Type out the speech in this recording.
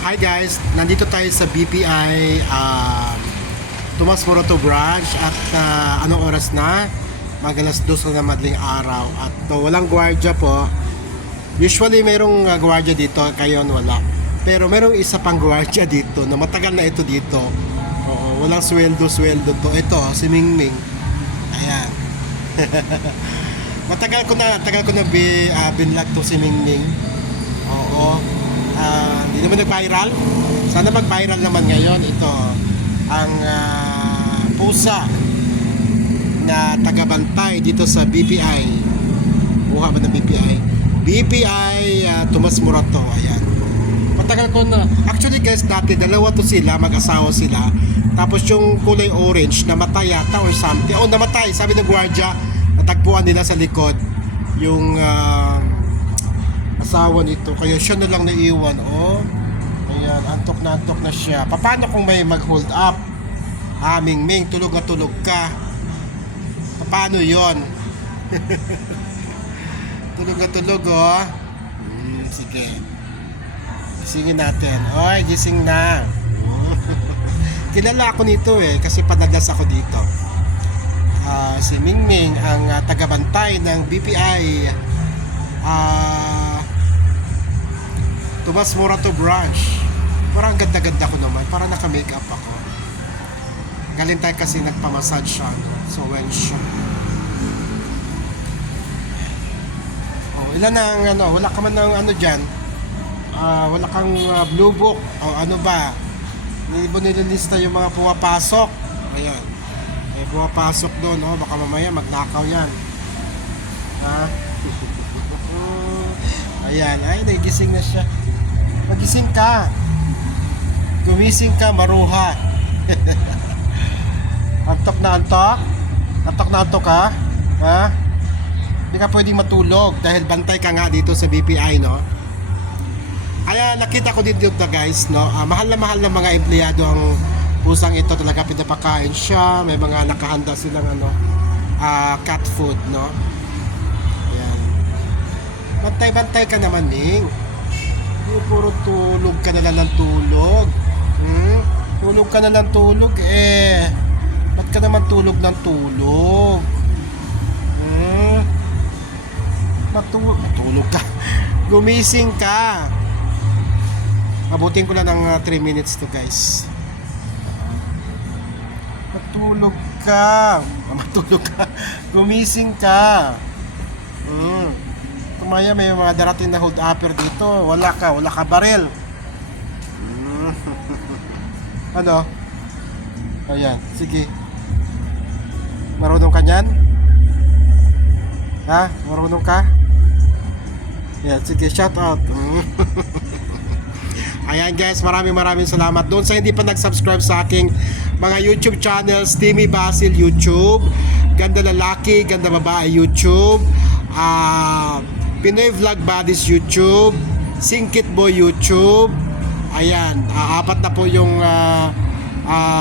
Hi guys, nandito tayo sa BPI um, Tomas Moroto branch at uh, anong oras na? Magalas dos na madaling araw at uh, walang gwardiya po. Usually merong uh, gwardiya dito, kayon wala. Pero merong isa pang gwardiya dito na matagal na ito dito. Oo, walang sweldo, sweldo to. Ito, si Mingming. Ayan. matagal ko na, tagal ko na bi, uh, binlag to si Mingming. Oo. Ah, Hindi naman nag-viral. Sana mag-viral naman ngayon. Ito, ang ah, pusa na tagabantay dito sa BPI. Buha ba ng BPI? BPI ah, Tomas Morato. Ayan. Matagal ko na. Actually guys, dati dalawa to sila, mag-asawa sila. Tapos yung kulay orange, namatay yata or something. Oh, namatay. Sabi ng gwardiya, natagpuan nila sa likod. Yung ah, asawa nito. Kaya siya na lang naiwan. Oh. Ayan, antok na antok na siya. Paano kung may mag-hold up? Ah, Ming Ming, tulog na tulog ka. Paano yon? tulog na tulog, oh. Hmm, sige. Gisingin natin. Oy, gising na. Kilala ako nito eh, kasi panagas ako dito. Ah, si Ming Ming, ang ah, tagabantay ng BPI ah Tomas Morato branch. Parang ganda-ganda ko naman. Parang naka-makeup ako. Galing tayo kasi nagpamassage siya. No? So, well siya. Oh, ilan ang ano, wala ka man ng ano dyan. Ah, wala kang ah, blue book. O ano ba? Hindi mo nililista yung mga pumapasok. Ayan. Eh, pumapasok doon. Oh, baka mamaya magnakaw yan. Ha? Ayan, ay, nagising na siya. Magising ka. Gumising ka, maruha. antok na antok? Antok na antok ka? Ha? Hindi ka pwedeng matulog dahil bantay ka nga dito sa BPI, no? Kaya nakita ko dito na guys, no? Ah, mahal na mahal ng mga empleyado ang pusang ito talaga pinapakain siya. May mga nakahanda silang ano, ah, cat food, no? Ayan. Bantay-bantay ka naman, Ning. Yung puro tulog ka na lang ng tulog. Hmm? Tulog ka na lang tulog, eh. Ba't ka naman tulog ng tulog? Hmm? Matulog, matulog ka. Gumising ka. Mabuting ko lang ng 3 minutes to guys. Matulog ka. Matulog ka. Gumising ka. Hmm. Tumaya may mga darating na hold upper dito. Wala ka, wala ka baril. Ano? Ayan, sige. Marunong ka niyan? Ha? Marunong ka? Yan, sige, shout out. Ayan guys, maraming maraming salamat. Doon sa hindi pa nag-subscribe sa aking mga YouTube channels, Timmy Basil YouTube, Ganda Lalaki, Ganda Babae YouTube, ah Pinoy Vlog Buddies YouTube, Singkit Boy YouTube. Ayan, ah, apat na po yung ah, ah,